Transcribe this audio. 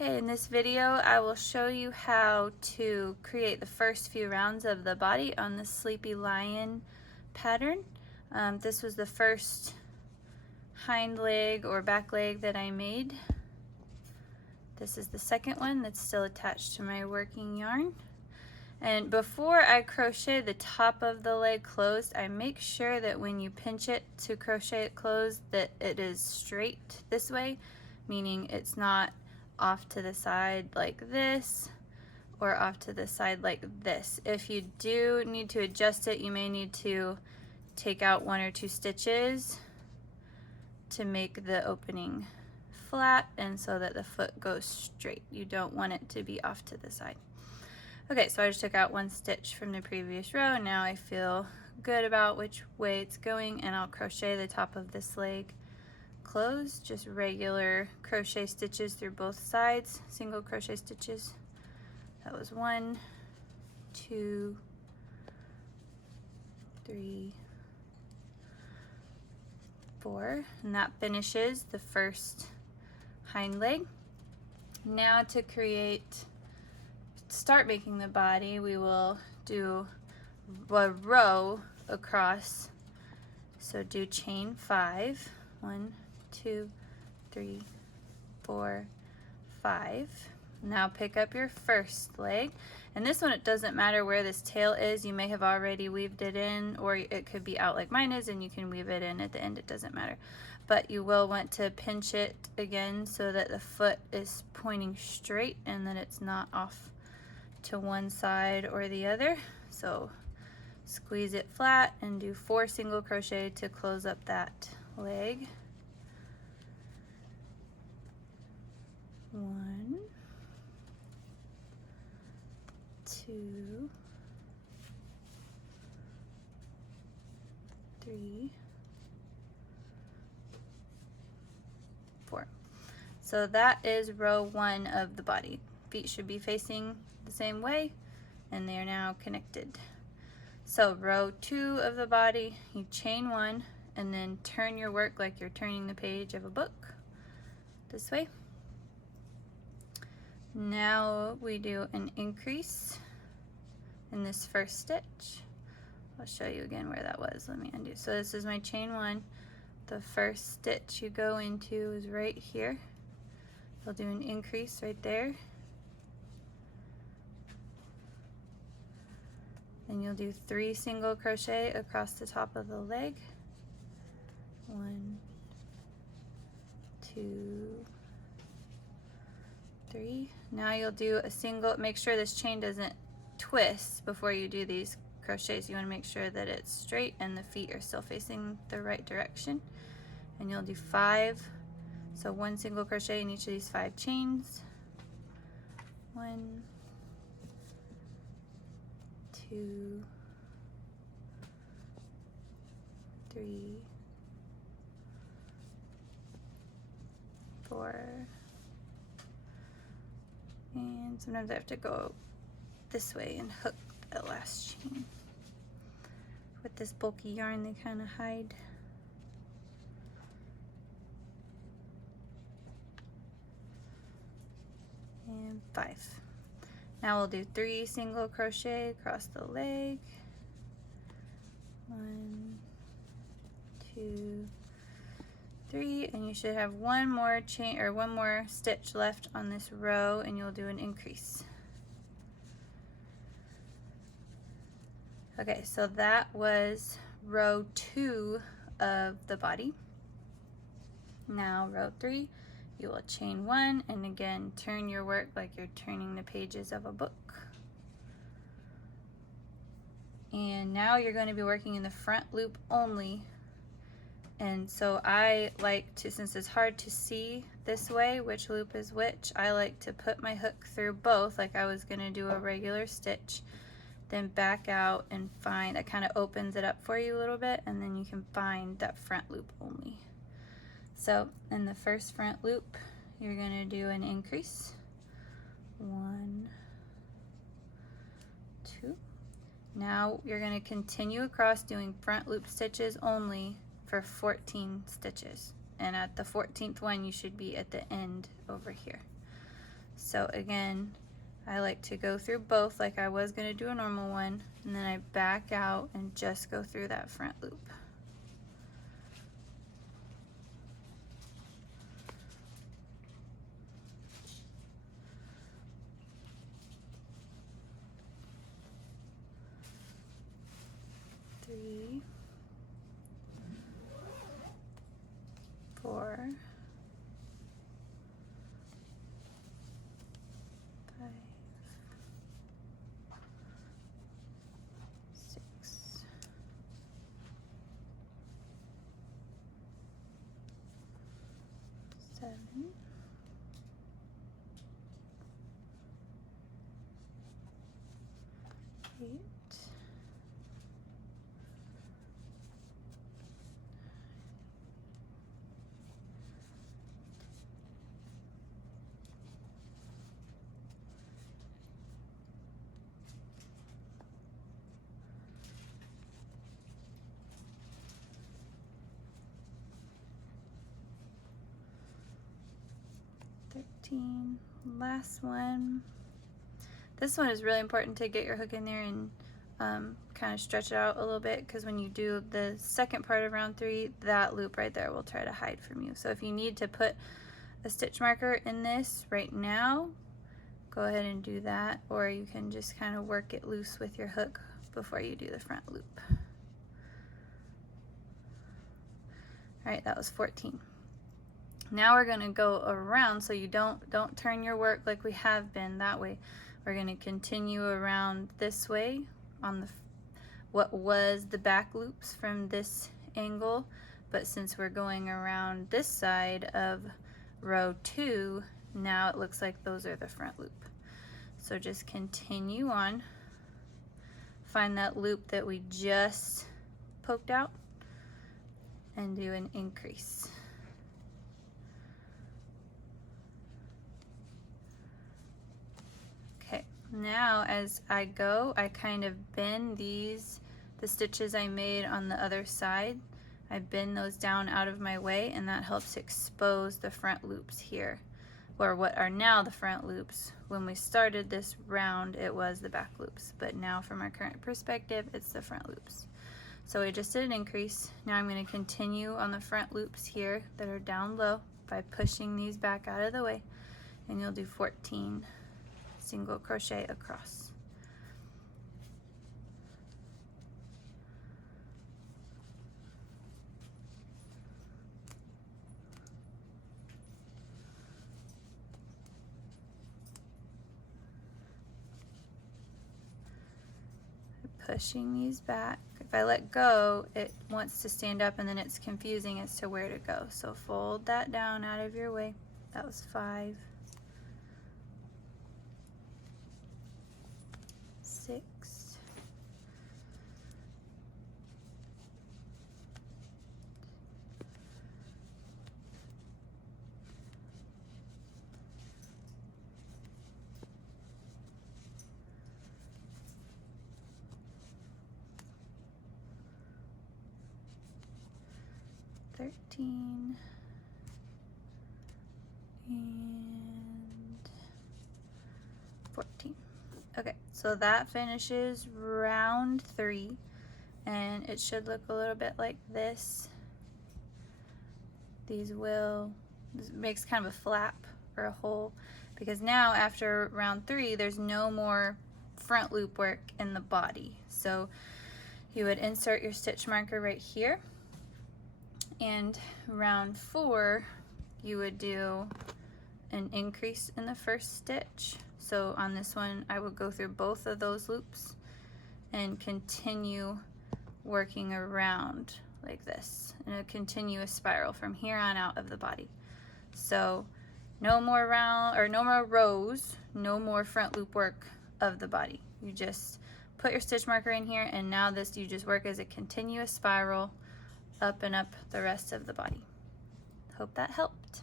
Okay, in this video I will show you how to create the first few rounds of the body on the Sleepy Lion pattern. This was the first hind leg or back leg that I made. This is the second one that's still attached to my working yarn. And before I crochet the top of the leg closed, I make sure that when you pinch it to crochet it closed that it is straight this way, meaning it's not off to the side like this or off to the side like this. If you do need to adjust it, you may need to take out 1 or 2 stitches to make the opening flat and so that the foot goes straight. You don't want it to be off to the side. Okay, so I just took out 1 stitch from the previous row, and now I feel good about which way it's going, and I'll crochet the top of this leg closed, just regular crochet stitches through both sides, single crochet stitches. That was 1, 2, 3, 4, and that finishes the first hind leg. Now to start making the body, we will do a row across. So do chain 5, 1, 2, 3, 4, 5. Now pick up your first leg, and this one, it doesn't matter where this tail is. You may have already weaved it in, or it could be out like mine is and you can weave it in at the end. It doesn't matter, but you will want to pinch it again so that the foot is pointing straight and that it's not off to one side or the other. So squeeze it flat and do 4 single crochet to close up that leg. 1, 2, 3, 4. So that is row 1 of the body. Feet should be facing the same way, and they are now connected. So row 2 of the body, you chain 1 and then turn your work like you're turning the page of a book this way. Now we do an increase in this first stitch. I'll show you again where that was. Let me undo. So this is my chain 1. The first stitch you go into is right here. You'll do an increase right there. Then you'll do 3 single crochet across the top of the leg. 1, 2, 3. Now you'll do a single, make sure this chain doesn't twist before you do these crochets. You want to make sure that it's straight and the feet are still facing the right direction. And you'll do 5. So 1 single crochet in each of these 5 chains. 1, 2, 3, 4. And sometimes I have to go this way and hook that last chain. With this bulky yarn, they kind of hide. And 5. Now we'll do 3 single crochet across the leg. 1, 2, 3, and you should have 1 more chain or 1 more stitch left on this row, and you'll do an increase. Okay, so that was row 2 of the body. Now row 3, you will chain 1 and again turn your work like you're turning the pages of a book. And now you're going to be working in the front loop only. And so I like to, since it's hard to see this way which loop is which, I like to put my hook through both like I was going to do a regular stitch, then back out and find, that kind of opens it up for you a little bit, and then you can find that front loop only. So in the first front loop, you're going to do an increase. 1, 2. Now you're going to continue across doing front loop stitches only for 14 stitches. And at the 14th one, you should be at the end over here. So again, I like to go through both like I was going to do a normal one, and then I back out and just go through that front loop. Three, 4, 5, 6, 7, 8, 13. Last one. This one is really important to get your hook in there and kind of stretch it out a little bit, because when you do the second part of round 3, that loop right there will try to hide from you. So if you need to put a stitch marker in this right now, go ahead and do that, or you can just kind of work it loose with your hook before you do the front loop. All right, that was 14. Now we're going to go around, so you don't turn your work like we have been that way. We're going to continue around this way on the what was the back loops from this angle, but since we're going around this side of row 2, now it looks like those are the front loop. So just continue on, find that loop that we just poked out, and do an increase. Okay, now as I go, I kind of bend the stitches I made on the other side. I bend those down out of my way, and that helps expose the front loops here, or what are now the front loops. When we started this round, it was the back loops, but now from our current perspective, it's the front loops. So we just did an increase. Now I'm going to continue on the front loops here that are down low by pushing these back out of the way, and you'll do 14 single crochet across. Pushing these back. If I let go, it wants to stand up, and then it's confusing as to where to go. So fold that down out of your way. That was 5, 6, 13, and 14. Okay, so that finishes round 3, and it should look a little bit like this. This makes kind of a flap or a hole, because now after round 3, there's no more front loop work in the body. So you would insert your stitch marker right here, and round 4 you would do an increase in the first stitch. So on this one, I would go through both of those loops and continue working around like this in a continuous spiral from here on out of the body. So no more rows, no more front loop work of the body. You just put your stitch marker in here, and now you just work as a continuous spiral up and up the rest of the body. Hope that helped.